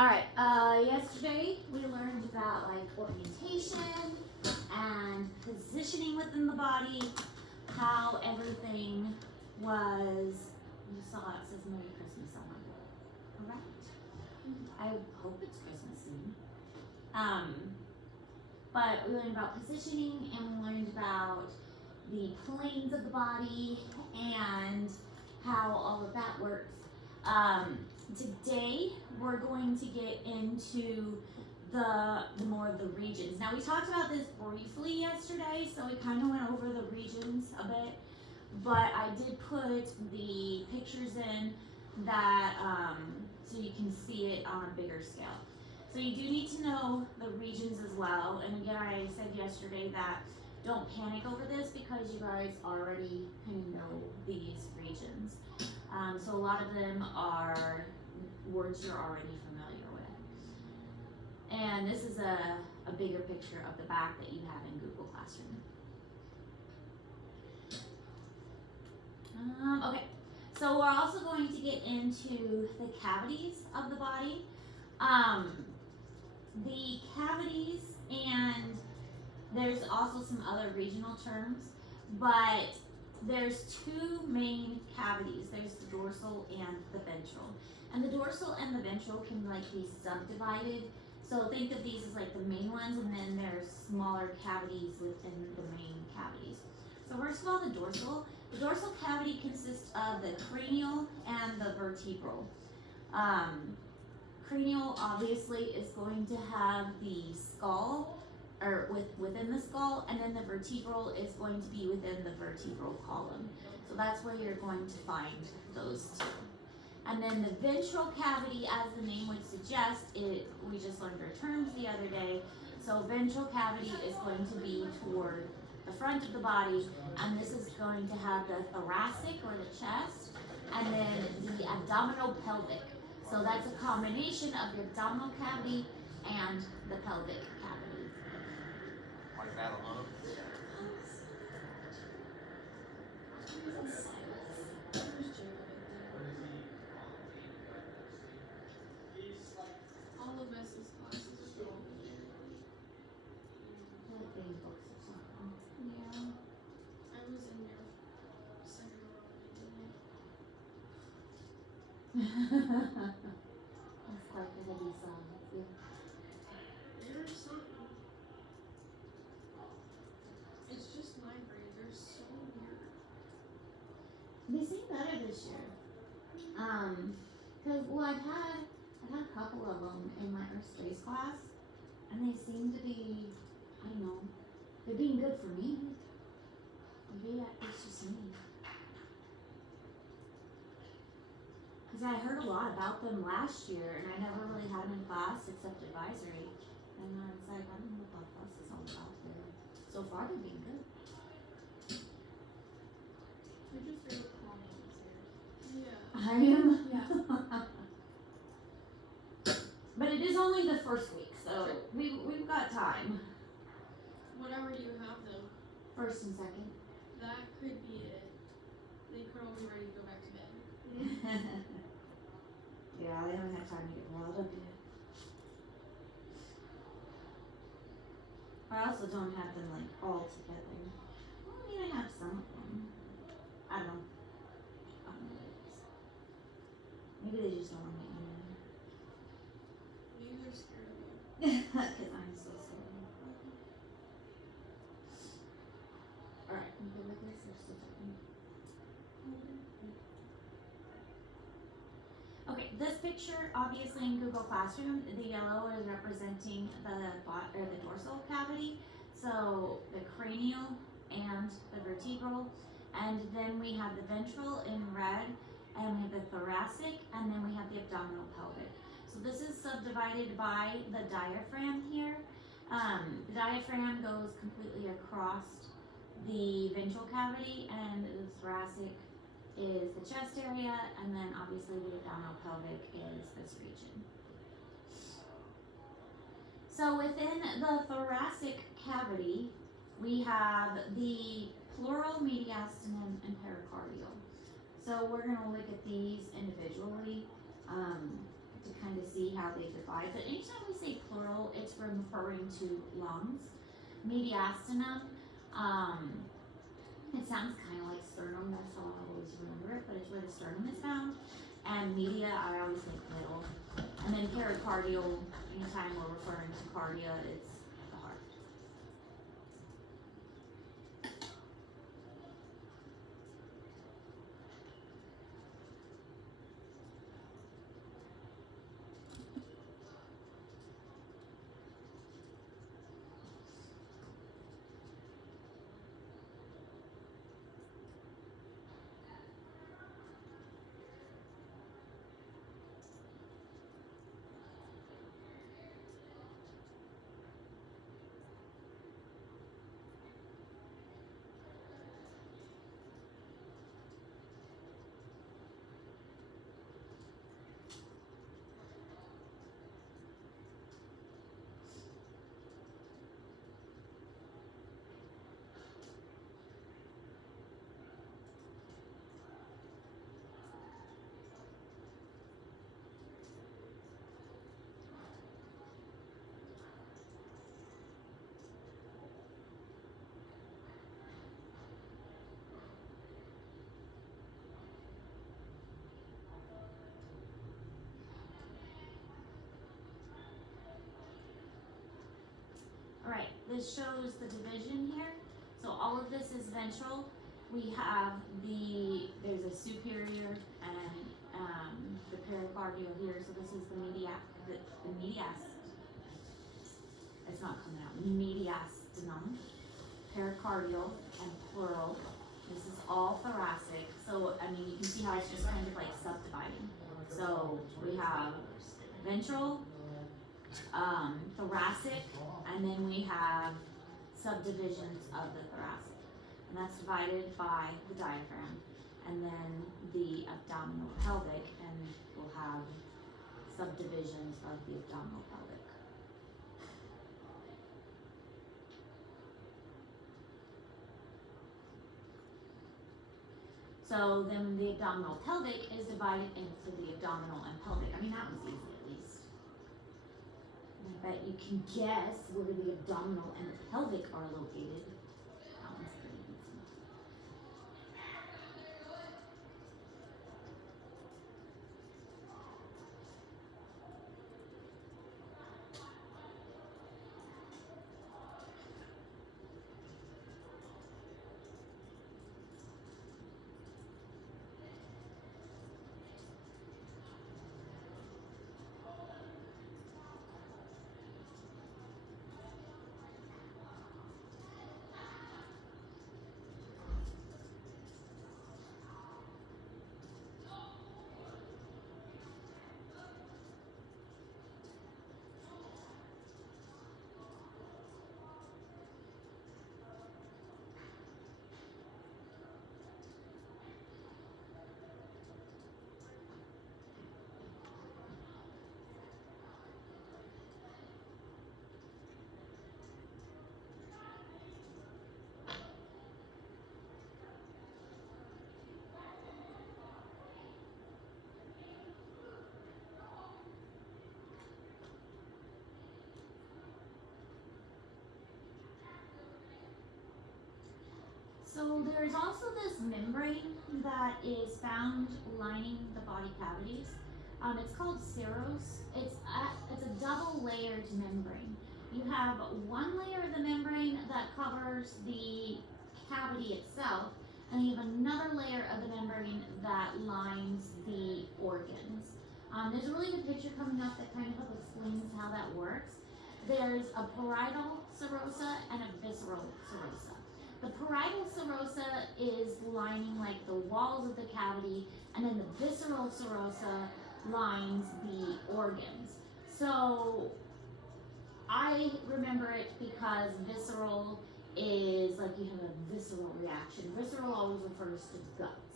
Alright, yesterday we learned about like orientation and positioning within the body, how everything was, you saw it says Merry Christmas on it. Alright. I hope it's Christmas soon. But we learned about positioning and we learned about the planes of the body and how all of that works. Today we're going to get into the more of the regions. Now we talked about this briefly yesterday, so we kind of went over the regions a bit, but I did put the pictures in that so you can see it on a bigger scale. So you do need to know the regions as well. And again, I said yesterday that don't panic over this because you guys already kind of know these regions. So a lot of them are words you're already familiar with. And this is a bigger picture of the back that you have in Google Classroom. Okay, so we're also going to get into the cavities of the body. The cavities, and there's also some other regional terms, but there's two main cavities. There's the dorsal and the ventral. And the dorsal and the ventral can like be subdivided. So think of these as like the main ones, and then there's smaller cavities within the main cavities. So first of all, the dorsal. The dorsal cavity consists of the cranial and the vertebral. Cranial obviously is going to have the skull, or within the skull, and then the vertebral is going to be within the vertebral column. So that's where you're going to find those two. And then the ventral cavity, as the name would suggest, we just learned our terms the other day. So ventral cavity is going to be toward the front of the body, and this is going to have the thoracic or the chest, and then the abdominal pelvic. So that's a combination of the abdominal cavity and the pelvic cavity. Like that alone? All of Mess's classes are still over there. Like big books or something. Yeah. I was in there second row when That's quite the heavy song. Yeah. There's something. It's just my grade. They're so weird. They seem better this year. Cause well, I've had a couple of them in my Earth Space class, and they seem to be, I don't know, they're being good for me. Maybe it's just me. Cause I heard a lot about them last year, and I never really had them in class except advisory. And I was like, I don't know what class is all about. So far, they're being good. They're just very calming upstairs. Yeah. I am. Yeah. But it is only the first week, so we've got time. What hour do you have them? First and second. That could be it. They could all be ready to go back to bed. Yeah, they haven't had time to get riled up yet. I also don't have them like all together. Well, I mean, I have some of them. I don't know what it is. Maybe they just don't want to meet me. Maybe they're scared of you. Because I'm so sorry. Alright, you good with this or still checking? Okay, this picture, obviously in Google Classroom, the yellow is representing the dorsal cavity, so the cranial and the vertebral, and then we have the ventral in red, and we have the thoracic, and then we have the abdominal pelvic. So this is subdivided by the diaphragm here. The diaphragm goes completely across the ventral cavity, and the thoracic is the chest area, and then obviously the abdominal pelvic is this region. So within the thoracic cavity, we have the pleural, mediastinum, and pericardial. So we're going to look at these individually to kind of see how how they divide. But anytime we say plural, it's referring to lungs. Mediastinum, it sounds kind of like sternum, that's how I always remember it, but it's where the sternum is found. And media, I always think middle. And then pericardial, anytime we're referring to cardia, it's the heart. Alright, this shows the division here. So all of this is ventral. We have there's a superior and the pericardial here. So this is the medias. It's not coming out. Mediastinum, pericardial, and pleural. This is all thoracic. So, I mean, you can see how it's just kind of like subdividing. So we have ventral, thoracic, and then we have subdivisions of the thoracic. And that's divided by the diaphragm. And then the abdominal pelvic, and we'll have subdivisions of the abdominal pelvic. So then the abdominal pelvic is divided into the abdominal and pelvic. I mean, that was easy at least. I bet you can guess where the abdominal and the pelvic are located. That one's pretty easy. So there's also this membrane that is found lining the body cavities. It's called serose. It's a double layered membrane. You have one layer of the membrane that covers the cavity itself, and you have another layer of the membrane that lines the organs. There's a really good picture coming up that kind of explains how that works. There's a parietal serosa and a visceral serosa. The parietal serosa is lining like the walls of the cavity, and then the visceral serosa lines the organs. So I remember it because visceral is like you have a visceral reaction. Visceral always refers to guts.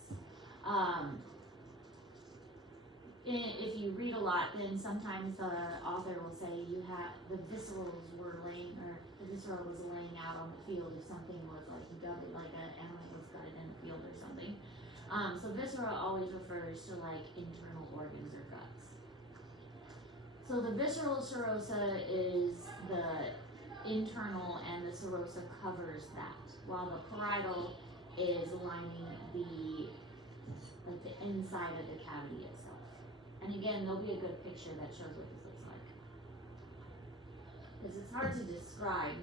If you read a lot, then sometimes the author will say you have the viscerals were laying, or the visceral was laying out on the field if something was like gutted, like an animal was gutted in the field or something. So visceral always refers to like internal organs or guts. So the visceral serosa is the internal, and the serosa covers that, while the parietal is lining the inside of the cavity itself. And again, there'll be a good picture that shows what this looks like, because it's hard to describe,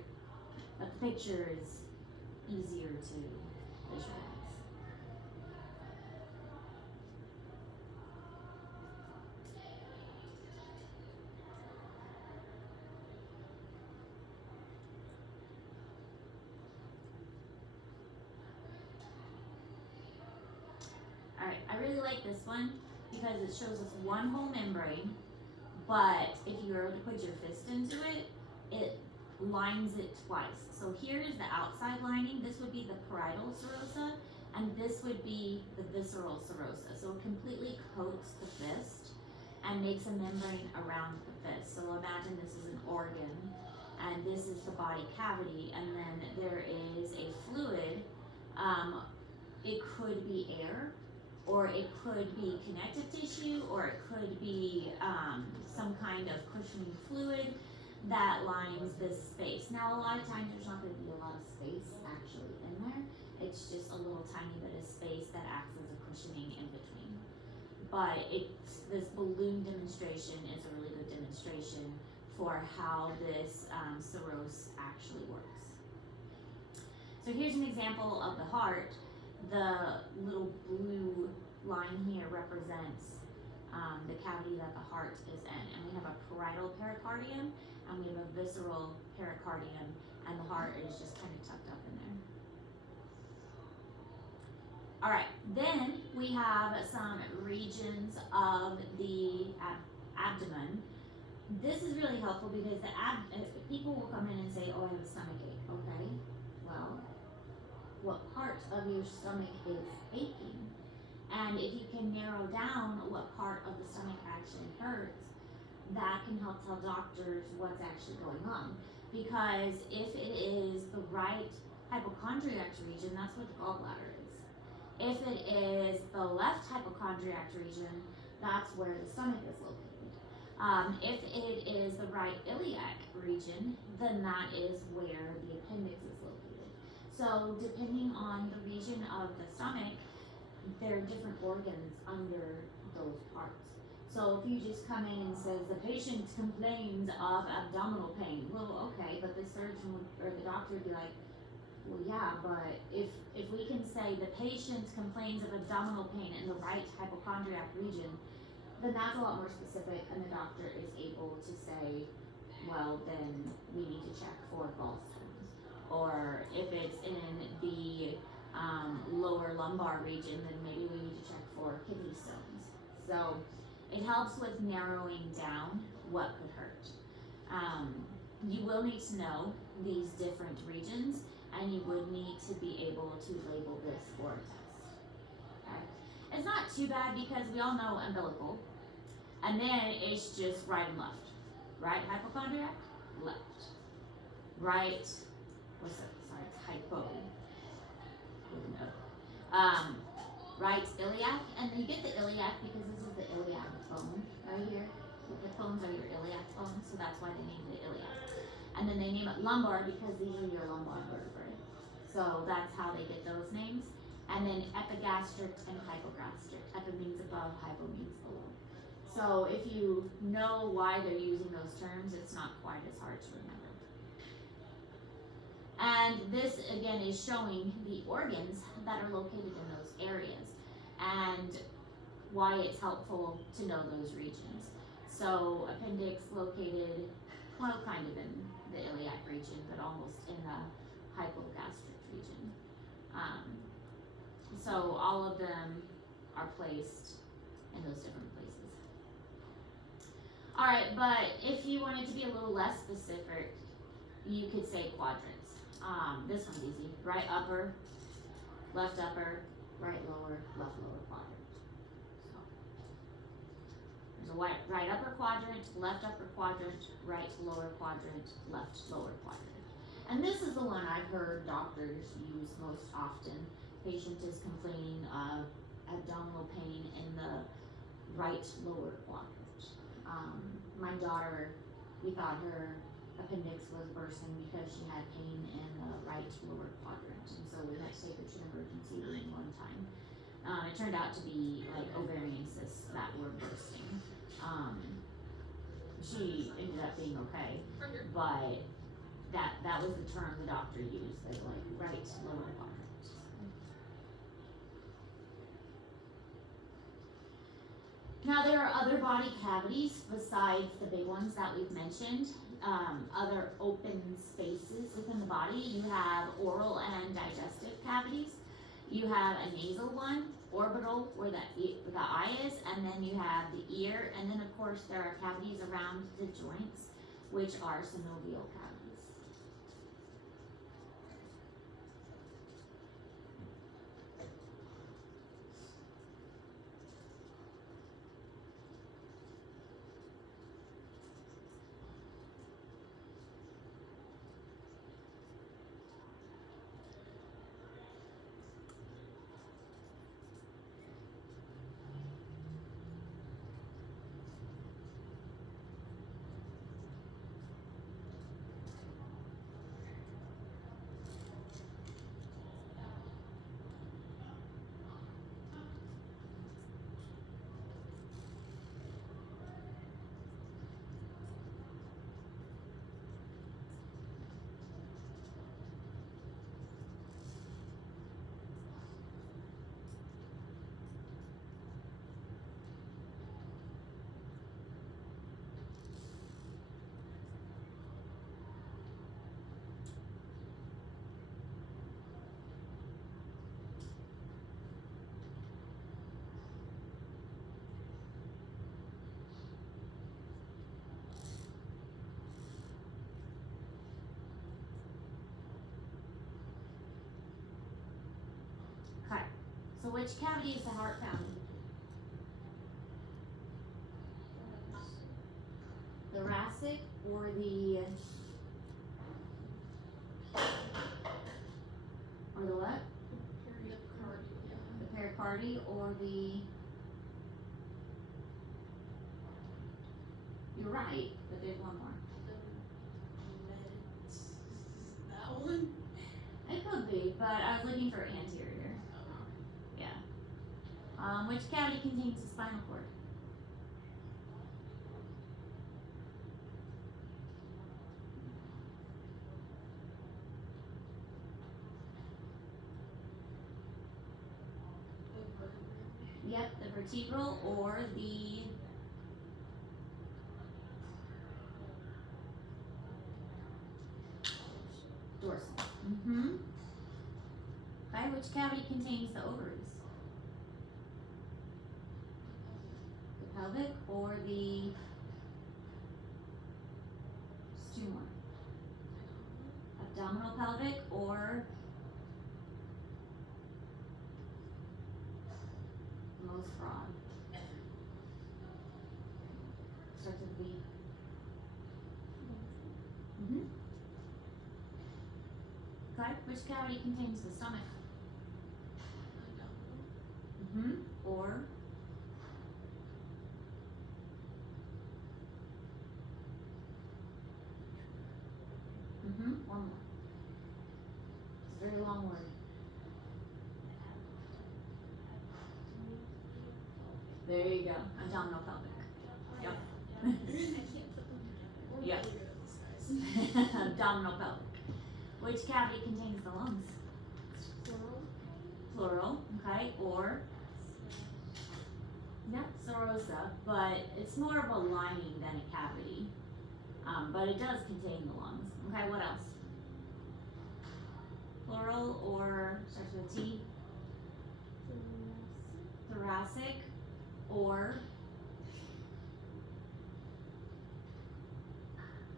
but the picture is easier to visualize. Alright, I really like this one because it shows us one whole membrane, but if you were to put your fist into it, it lines it twice. So here is the outside lining. This would be the parietal serosa, and this would be the visceral serosa. So it completely coats the fist and makes a membrane around the fist. So imagine this is an organ, and this is the body cavity, and then there is a fluid. It could be air, or it could be connective tissue, or it could be some kind of cushioning fluid that lines this space. Now, a lot of times there's not going to be a lot of space actually in there. It's just a little tiny bit of space that acts as a cushioning in between. But this balloon demonstration is a really good demonstration for how this cirrhose actually works. So here's an example of the heart. The little blue line here represents the cavity that the heart is in, and we have a parietal pericardium, and we have a visceral pericardium, and the heart is just kind of tucked up in there. All right, then we have some regions of the abdomen. This is really helpful because people will come in and say, "Oh, I have a stomach ache." Okay, well, what part of your stomach is aching? And if you can narrow down what part of the stomach actually hurts, that can help tell doctors what's actually going on. Because if it is the right hypochondriac region, that's what the gallbladder is. If it is the left hypochondriac region, that's where the stomach is located. If it is the right iliac region, then that is where the appendix is located. So depending on the region of the stomach, there are different organs under those parts. So if you just come in and says the patient complains of abdominal pain, well, okay, but the surgeon or the doctor would be like, well, yeah, but if we can say the patient complains of abdominal pain in the right hypochondriac region, then that's a lot more specific, and the doctor is able to say, well, then we need to check for gallstones. Or if it's in the lower lumbar region, then maybe we need to check for kidney stones. So it helps with narrowing down what could hurt. You will need to know these different regions, and you would need to be able to label this for a test. Okay? It's not too bad because we all know umbilical, and then it's just right and left. Right hypochondriac, left. Right, what's that? Sorry, it's hypo. Right iliac, and you get the iliac because this is the iliac bone right here. The hip bones are your iliac bones, so that's why they named it iliac. And then they name it lumbar because these are your lumbar vertebrae. So that's how they get those names. And then epigastric and hypogastric. Epi means above, hypo means below. So if you know why they're using those terms, it's not quite as hard to remember. And this again is showing the organs that are located in those areas and why it's helpful to know those regions. So appendix located, well, kind of in the iliac region, but almost in the hypogastric region. So all of them are placed in those different places. All right, but if you wanted to be a little less specific, you could say quadrants. This one's easy. Right upper, right lower, left lower quadrant. So there's a right upper quadrant, left upper quadrant, right lower quadrant, left lower quadrant. And this is the one I've heard doctors use most often. Patient is complaining of abdominal pain in the right lower quadrant. My my daughter, we thought her appendix was bursting because she had pain in the right lower quadrant, and so we had to take her to the emergency room one time. It turned out to be like ovarian cysts that were bursting. She ended up being okay, but that was the term the doctor used, like right lower quadrant. Now there are other body cavities besides the big ones that we've mentioned. Other open spaces within the body. You have oral and digestive cavities. You have a nasal one, orbital, where the eye is, and then you have the ear, and then of course there are cavities around the joints, which are synovial cavities. Okay, so which cavity is the heart found in? Thoracic or the what? The pericardy or the, you're right, but there's one more. That one? It could be, but I was looking for anterior. Yeah. Which cavity contains the spinal cord? Yep, the vertebral or the dorsal. Mm-hmm. Okay, which cavity contains the ovaries? The pelvic or the, just two more. Abdominal pelvic or the most broad. Starts with a B. Mm-hmm. Okay, which cavity contains the stomach? Mm-hmm. Or one more. It's a very long word. There you go. Abdominal pelvic. Yep. Yep. Abdominal pelvic. Which cavity contains the lungs? Plural. Okay. Or yep, serosa, but it's more of a lining than a cavity. But it does contain the lungs. Okay, what else? Plural or starts with T? Thoracic or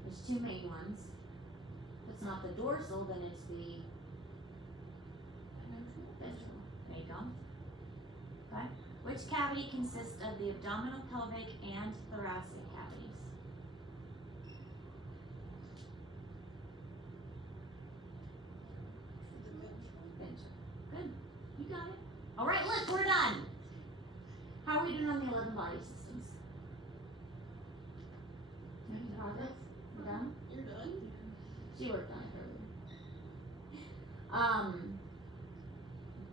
there's two main ones. If it's not the dorsal, then it's the ventral. There you go. Okay. Which cavity consists of the abdominal, pelvic, and thoracic cavities? Ventral. Good. You got it. All right, look, we're done. How are we doing on the 11 body systems? projects? You done? You're done? She worked on it earlier.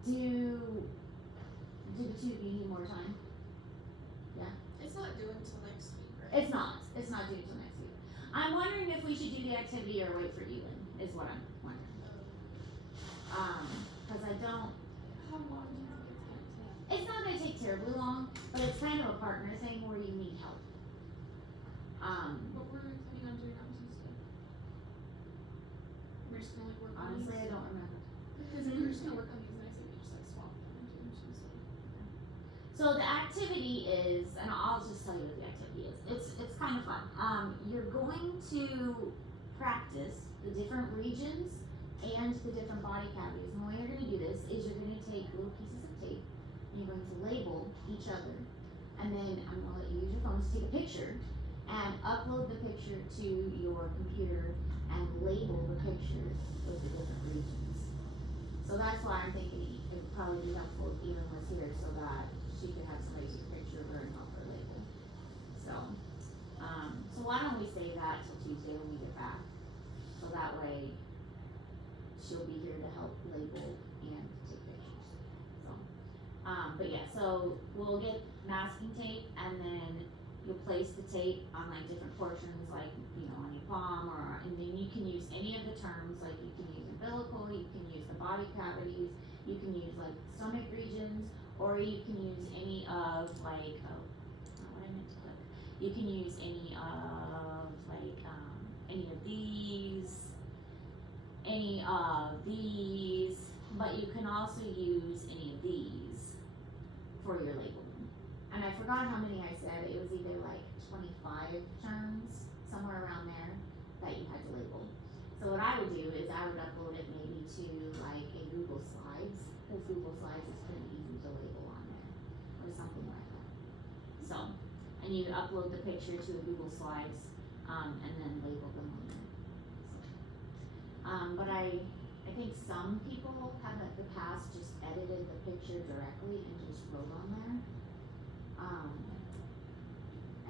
Do the two need more time? It's not due until next week, right? It's not due till next week. I'm wondering if we should do the activity or wait for Elin, is what I'm wondering. Cause I don't, How long do you think it's gonna take? it's not gonna take terribly long, but it's kind of a partner thing where you need help. What we're planning on doing on Tuesday? We're just gonna like work on Honestly, I these. don't remember. Because if we're just gonna work on these, and I say we just like swap them and do them Tuesday. So the activity is, and I'll just tell you what the activity is. It's kind of fun. You're going to practice the different regions and the different body cavities. And the way you're going to do this is you're going to take little pieces of tape and you're going to label each other. And then I'm going to let you use your phone to take a picture and upload the picture to your computer and label the picture with the different regions. So that's why I'm thinking it would probably be helpful if Elin was here so that she could have somebody take a picture of her and help her label. So why don't we say that till Tuesday when we get back? So that way she'll be here to help label and take pictures. So, but yeah, so we'll get masking tape and then you'll place the tape on like different portions, like, you know, on your palm and then you can use any of the terms, like you can use umbilical, you can use the body cavities, you can use like stomach regions, or you can use any of like, what I meant to put, you can use any of like, any of these, but you can also use any of these for your labeling. And I forgot how many I said, it was either like 25 terms, somewhere around there, that you had to label. So what I would do is I would upload it maybe to like a Google Slides, because Google Slides is pretty easy to label on there, or something like that. So, and you upload the picture to a Google Slides, and then label them on there. So, but I think some people have in the past just edited the picture directly and just wrote on there.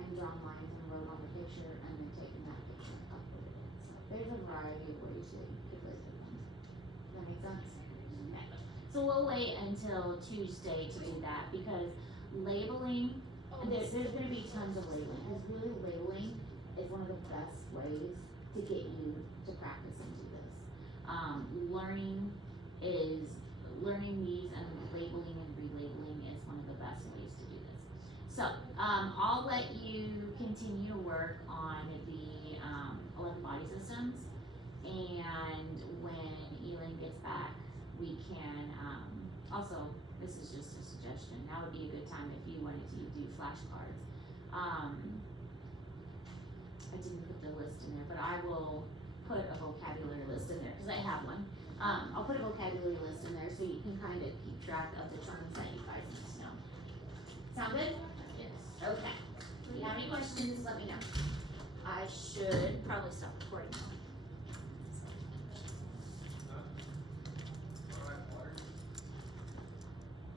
And drawn lines and wrote on the picture and then taken that picture and uploaded it. So there's a variety of ways that you could label them. Does that make sense? Okay. So we'll wait until Tuesday to do that because labeling, there's gonna be tons of labeling. Because really labeling is one of the best ways to get you to practice and do this. Learning these and labeling and relabeling is one of the best ways to do this. So, I'll let you continue to work on the 11 body systems, and when Elin gets back, we can, also, this is just a suggestion, that would be a good time if you wanted to do flashcards. I didn't put the list in there, but I will put a vocabulary list in there, because I have one. I'll put a vocabulary list in there so you can kind of keep track of the terms that you guys need to know. Sound good? Yes. Okay. If you have any questions, let me know. I should probably stop recording now.